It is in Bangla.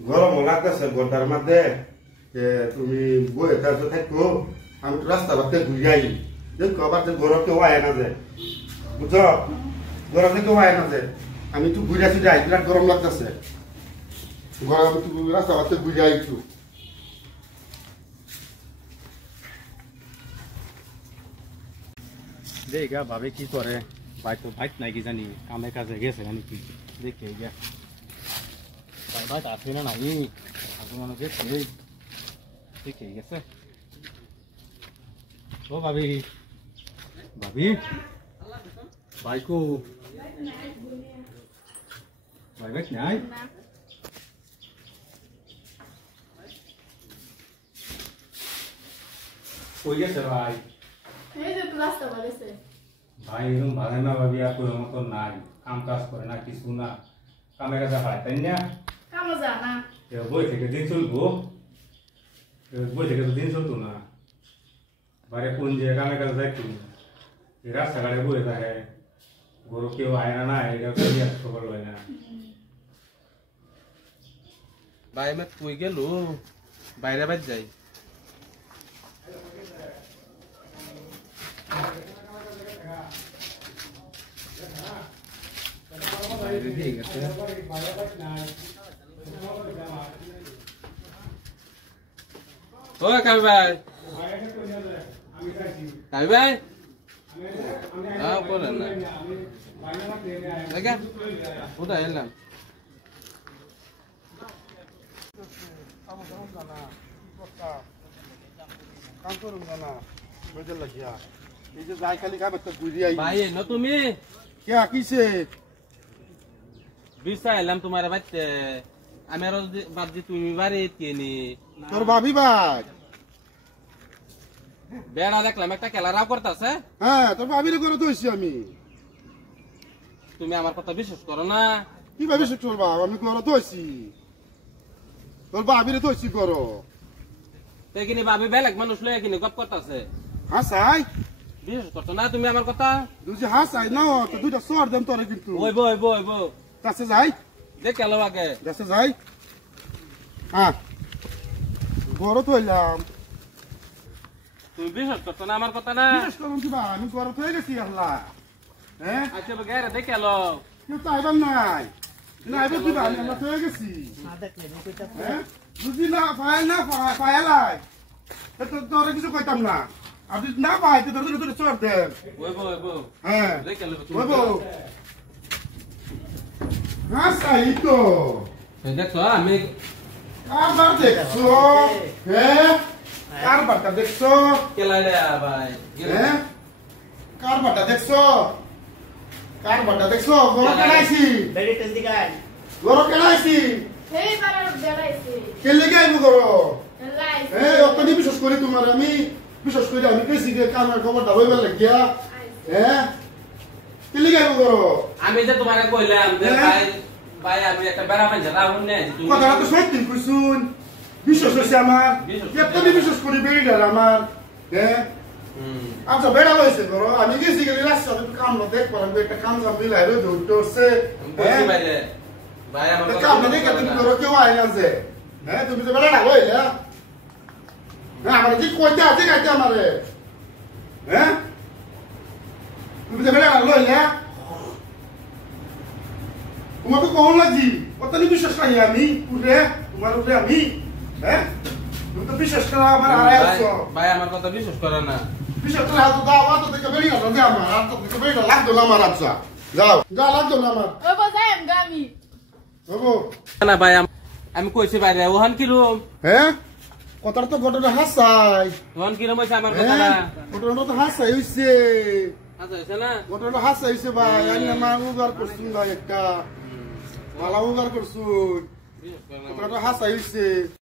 গরম লাগতেছে গড্ডার মধ্যে তুমি বয়ে থাকো থাকো আমি তো রাস্তা বাতে ঘুরে আই দেখো আবার গরম কেউ আয় না যে বুঝছো গরমে কেউ আয় না যে আমি একটু ঘুরে আসি যাই বিরাট গরম লাগতেছে গরম একটু রাস্তা বাতে ঘুরে আই একটু দেখা ভাবে কি করে ভাই তো ভাই নাই কি জানি কামে কাজে গেছে জানি কি দেখে গিয়া ভাই ভাই আসবে না নাই আগে মনে দেখছে দেখে গেছে ও ভাবি ভাবি ভাইকো ভাই ভাই নাই কই গেছে ভাই এই যে তো রাস্তা বলেছে ভাই এরকম ভালো না ভাবি আর কোনো মতো নাই কাম কাজ করে না কিছু না কামে কাজে হয় তাই না কামো জানা বই থেকে দিন চলবো বই থেকে তো দিন চলতো না বাইরে কোন যে কামে কাজে যাইতো এই রাস্তাঘাটে বয়ে থাকে গরু কেউ আয় না না এটা খবর হয় না বাইরে তুই গেল বাইরে বাইর যাই ও কাবি ভাই কাবি ভাই বলেন না দেখা কোথায় এলাম কাম করুন না বুঝে লাগিয়া এই যে যাই খালি কামে তো ঘুরে আই ভাই ন তুমি কে আকিছে বিসা এলাম তোমার বাড়িতে আমি আর বাদ দি তুমি বাড়ি তিনি তোর ভাবি ভাই বেড়া দেখলাম একটা খেলারাও করতেছে হ্যাঁ তোর ভাবিরে করে ধরছি আমি তুমি আমার কথা বিশ্বাস করো না কি ভাবিস তোর বাবা আমি করে ধরছি তোর ভাবিরে ধরছি করো তো এখানে ভাবি বেলেগ মানুষ লয়ে এখানে গপ করতেছে হাসাই বিশ্বাস করছো না তুমি আমার কথা তুই যে হাসাই না তো দুইটা সর দেন তোরে কিন্তু ওইবো ওইবো ওইবো কাছে যাই দেখ গেল আগে কাছে যাই হ্যাঁ বড় তো হইলাম তুমি বিশ্বাস করছো না আমার কথা না বিশেষ করুন কি বা আমি বড় তো হয়ে গেছি আল্লাহ হ্যাঁ আচ্ছা গেরে দেখ গেল কেউ তো আইবার নাই না আইবার কি বা আমি আল্লাহ তো হয়ে গেছি হ্যাঁ বুঝি না পায় না পায়ালাই তোর কিছু কইতাম না আর যদি না পাই তো তোর তোর চর দেন ওইবো ওইবো হ্যাঁ দেখ গেল বাবু হাসাই তো দেখছো আমি কারবার দেখছো হ্যাঁ কারবারটা দেখছো কেলাই ভাই হ্যাঁ কারবারটা দেখছো কারবারটা দেখছো গরো কেনাইছি গরো কেনাইছি এই বারে বেলাইছে কে লেগে আইবো গরো লাইছে হ্যাঁ অতনি বিশ্বাস করি তোমার আমি বিশ্বাস করি আমি কেছি যে কামের খবরটা হইবার লাগিয়া হ্যাঁ কে লেগে আইবো গরো আমি যে তোমারে কইলাম যে ভাই ভাই আমি একটা বেড়া পাইছে রাহুল নে তুমি কথাটা তো সত্যি কইছুন বিশ্বাস হইছে আমার এতনি বিশ্বাস করি বেড়ার আমার হ্যাঁ আচ্ছা বেড়া হয়েছে গরো আমি গেছি গেলি রাস্তা কাম না দেখ পারলাম একটা কাম জাম দিলাই রে ধরতে বুঝি বাইরে ভাই আমার কথা কাম না দেখে তুমি গরো কেউ আয় না যে হ্যাঁ তুমি তো বেড়া হইলা হ্যাঁ আমার কি কইতে আছে কাইতে আমারে হ্যাঁ তুমি তো বেড়া হইলা তোমার তো কখন লাগছি কতনি বিশ্বাস করি আমি উঠে তোমার উঠে আমি হ্যাঁ তুমি তো বিশ্বাস করা আমার হারাই আছো ভাই আমার কথা বিশ্বাস করে না বিশ্বাস করে হাত দাও হাত থেকে বেরিয়ে গেল যে আমার হাত থেকে বেরিয়ে গেল লাগতো না আমার আচ্ছা যাও যা লাগতো না আমার ওই বজাই আমি গামি বাবু না ভাই আমি কইছি বাইরে ওহান কিরম হ্যাঁ কথাটা তো ঘটনা হাসাই ওহান কিরম হইছে আমার কথাটা ঘটনাটা তো হাসাই হইছে আচ্ছা হইছে না ঘটনাটা হাসাই হইছে ভাই আমি আমার উগার করছুন ভাই একটা মালা উগার করছুন বিশ্বাস করে না ঘটনাটা হাসাই হইছে